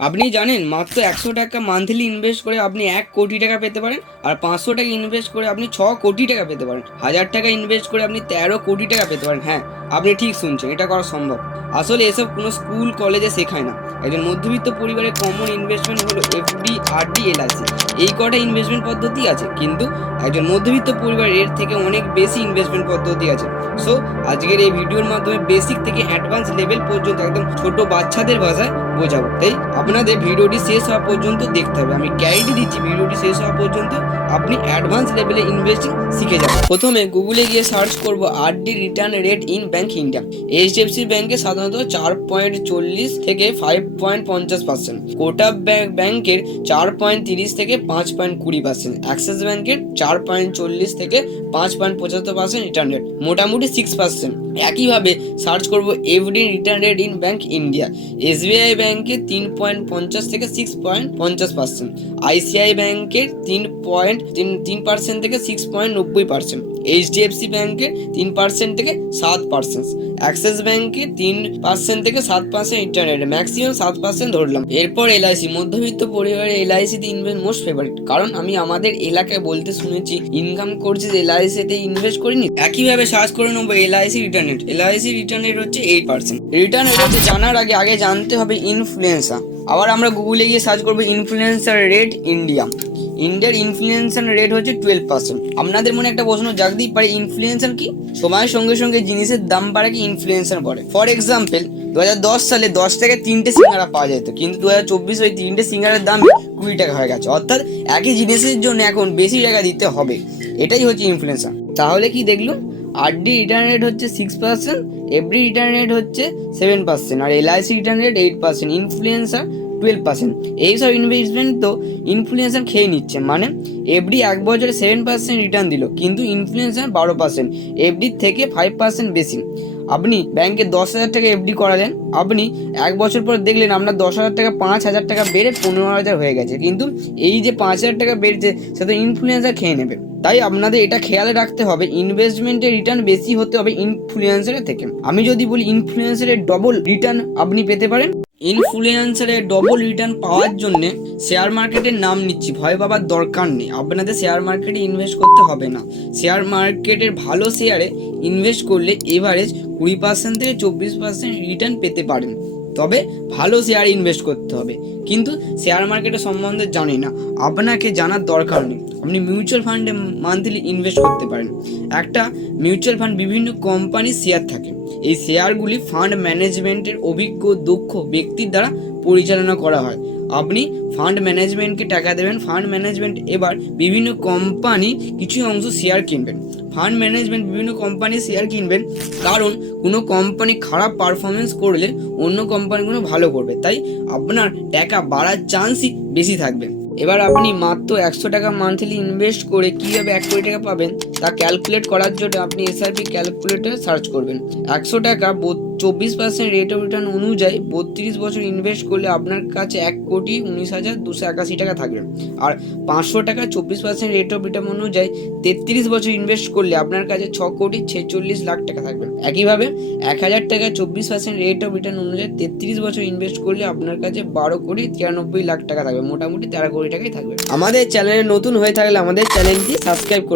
আপনি জানেন, মাত্র একশো টাকা মান্থলি ইনভেস্ট করে আপনি এক কোটি টাকা পেতে পারেন, আর পাঁচশো টাকা ইনভেস্ট করে আপনি ছ কোটি টাকা পেতে পারেন। হাজার টাকা ইনভেস্ট করে আপনি তেরো কোটি টাকা পেতে পারেন। হ্যাঁ আপনি ঠিক শুনছেন, এটা করা সম্ভব। আসলে এসব কোনো স্কুল কলেজে শেখায় না। একজন মধ্যবিত্ত পরিবারের কমন ইনভেস্টমেন্ট হলো এফডি আরডি এলআইসি এই কটা ইনভেস্টমেন্ট পদ্ধতি আছে, কিন্তু একজন মধ্যবিত্ত পরিবারের এর থেকে অনেক বেশি ইনভেস্টমেন্ট পদ্ধতি আছে। সো আজকের এই ভিডিওর মাধ্যমে বেসিক থেকে অ্যাডভান্স লেভেল পর্যন্ত একদম ছোট বাচ্চাদের ভাষায় বোঝাবো। তাই আপনাদের ভিডিওটি শেষ হওয়া পর্যন্ত দেখতে হবে। আমি গ্যারেন্টি দিচ্ছি ভিডিওটি শেষ হওয়া পর্যন্ত। আপনি অ্যাডভান্স লেভেলে ইনভেস্টিং শিখে যাবেন। প্রথমে গুগলে গিয়ে সার্চ করব RD return rate in bank India HDFC ব্যাংকে সাধারণত চার পয়েন্ট চল্লিশ থেকে ফাইভ পয়েন্ট পঞ্চাশ পার্সেন্ট কোটাক ব্যাংকের চার পয়েন্ট তিরিশ থেকে পাঁচ পয়েন্ট কুড়ি পার্সেন্ট অ্যাক্সিস ব্যাংকের চার পয়েন্ট চল্লিশ থেকে পাঁচ পয়েন্ট পঁচাত্তর পার্সেন্ট রিটার্ন রেট মোটামুটি সিক্স পার্সেন্ট একইভাবে সার্চ করব FD return rate in bank India SBI ব্যাংকে তিন পয়েন্ট পঞ্চাশ থেকে সিক্স পয়েন্ট পঞ্চাশ পার্সেন্ট আইসিআই ব্যাংকের তিন পয়েন্ট তিন তিন পার্সেন্ট থেকে সিক্স পয়েন্ট নব্বই পার্সেন্ট এইচডিএফসি ব্যাংকের তিন পার্সেন্ট থেকে সাত পার্সেন্ট অ্যাক্সিস ব্যাংকে তিন পার্সেন্ট থেকে সাত পার্সেন্ট রিটার্ন রেট ম্যাক্সিমাম সাত পার্সেন্ট ধরলাম। এরপর এলআইসি মধ্যবিত্ত পরিবারে এলআইসিতে ইনভেস্ট মোস্ট ফেভারিট কারণ আমি আমাদের এলাকায় বলতে শুনেছি ইনকাম করছি এলআইসিতে ইনভেস্ট করিনি? একইভাবে সার্চ করে নেব LIC return rate LIC return rate হচ্ছে এইট পার্সেন্ট রিটার্ন রেট হচ্ছে জানার আগে আগে জানতে হবে ইনফ্লুয়েন্সা আবার আমরা গুগলে গিয়ে সার্চ করব ইনফ্লুয়েন্সার রেট ইন্ডিয়া ইন্ডিয়ার ইনফ্লুয়েন্সার রেট হচ্ছে টুয়েলভ পার্সেন্ট আপনাদের মনে একটা প্রশ্ন জাগতেই পারে ইনফ্লুয়েন্সার কি? সময়ের সঙ্গে সঙ্গে জিনিসের দাম বাড়ে কি ইনফ্লুয়েন্সার পড়ে ফর এক্সাম্পল দু হাজার দশ সালে দশ টাকায় তিনটে সিঙ্গারা পাওয়া যেত, কিন্তু দু হাজার চব্বিশ ওই তিনটে সিঙ্গারের দাম কুড়ি টাকা হয়ে গেছে। অর্থাৎ একই জিনিসের জন্য এখন বেশি টাকা দিতে হবে। এটাই হচ্ছে ইনফ্লুয়েন্সার তাহলে কি দেখলুম? আরডি রিটার্ন রেট হচ্ছে six percent FD return rate হচ্ছে সেভেন পার্সেন্ট আর LIC return rate eight percent influencer twelve percent এইসব ইনভেস্টমেন্ট তো ইনফ্লুয়েন্সার খেয়ে নিচ্ছে। মানে এফডি এক বছরে সেভেন পার্সেন্ট রিটার্ন দিল, কিন্তু ইনফ্লুয়েন্সার বারো পার্সেন্ট এফডির থেকে ফাইভ পার্সেন্ট বেশি। আপনি ব্যাংকে দশ হাজার টাকা এফডি করালেন, আপনি এক বছর পর দেখলেন আপনার দশ হাজার টাকা, পাঁচ হাজার টাকা বেড়ে পনেরো হাজার হয়ে গেছে। কিন্তু এই যে পাঁচ হাজার টাকা বেড়েছে সেটা ইনফ্লুয়েন্সার খেয়ে নেবে। তাই আপনাদের এটা খেয়াল রাখতে হবে ইনভেস্টমেন্টের রিটার্ন বেশি হতে হবে ইনফ্লুয়েন্সারের থেকে। আমি যদি বলি ইনফ্লুয়েন্সারের ডবল রিটার্ন আপনি পেতে পারেন ইনফ্লুয়েন্সারের ডবল রিটার্ন পাওয়ার জন্য শেয়ার মার্কেটের নাম নিচ্ছি। ভয় পাবার দরকার নেই। আপনাদের শেয়ার মার্কেটে ইনভেস্ট করতে হবে না। শেয়ার মার্কেটের ভালো শেয়ারে ইনভেস্ট করলে এভারেজ কুড়ি পার্সেন্ট থেকে চব্বিশ পার্সেন্ট রিটার্ন পেতে পারেন। তবে ভালো শেয়ার ইনভেস্ট করতে হবে। কিন্তু শেয়ার মার্কেটের সম্বন্ধে জানি না। আপনাকে জানার দরকার নেই। আপনি মিউচুয়াল ফান্ডে মান্থলি ইনভেস্ট করতে পারেন। একটা মিউচুয়াল ফান্ড বিভিন্ন কোম্পানির শেয়ার থাকে। এই শেয়ারগুলি ফান্ড ম্যানেজমেন্টের অভিজ্ঞ, দক্ষ ব্যক্তির দ্বারা পরিচালনা করা হয়। আপনি ফান্ড ম্যানেজমেন্টকে টাকা দেবেন ফান্ড ম্যানেজমেন্ট এবার বিভিন্ন কোম্পানি কিছু অংশ শেয়ার কিনবেন। ফান্ড ম্যানেজমেন্ট বিভিন্ন কোম্পানির শেয়ার কিনবেন, কারণ কোনো কোম্পানি খারাপ পারফরমেন্স করলে অন্য কোম্পানিগুলো ভালো করবে। তাই আপনার টাকা বাড়ার চান্সই বেশি থাকবে। এবার আপনি মাত্র একশো টাকা মান্থলি ইনভেস্ট করে কীভাবে এক কোটি টাকা পাবেন তা ক্যালকুলেট করার জন্য আপনি এসআরপি ক্যালকুলেটর সার্চ করবেন। একশো টাকা চব্বিশ পার্সেন্ট রেট অফ রিটার্ন অনুযায়ী বত্রিশ বছর ইনভেস্ট করলে আপনার কাছে এক কোটি উনিশ হাজার দুশো একাশি টাকা থাকবে। আর পাঁচশো টাকা চব্বিশ পার্সেন্ট রেট অফ রিটার্ন অনুযায়ী তেত্রিশ বছর ইনভেস্ট করলে আপনার কাছে ছ কোটি ছেচল্লিশ লাখ টাকা থাকবে। একইভাবে এক হাজার টাকা চব্বিশ পার্সেন্ট রেট অফ রিটার্ন অনুযায়ী তেত্রিশ বছর ইনভেস্ট করলে আপনার কাছে বারো কোটি তিরানব্বই লাখ টাকা থাকবে। মোটামুটি তেরো কোটি টাকাই থাকবে। আমাদের চ্যানেলে নতুন হয়ে থাকলে আমাদের চ্যানেলটি সাবস্ক্রাইব করুন।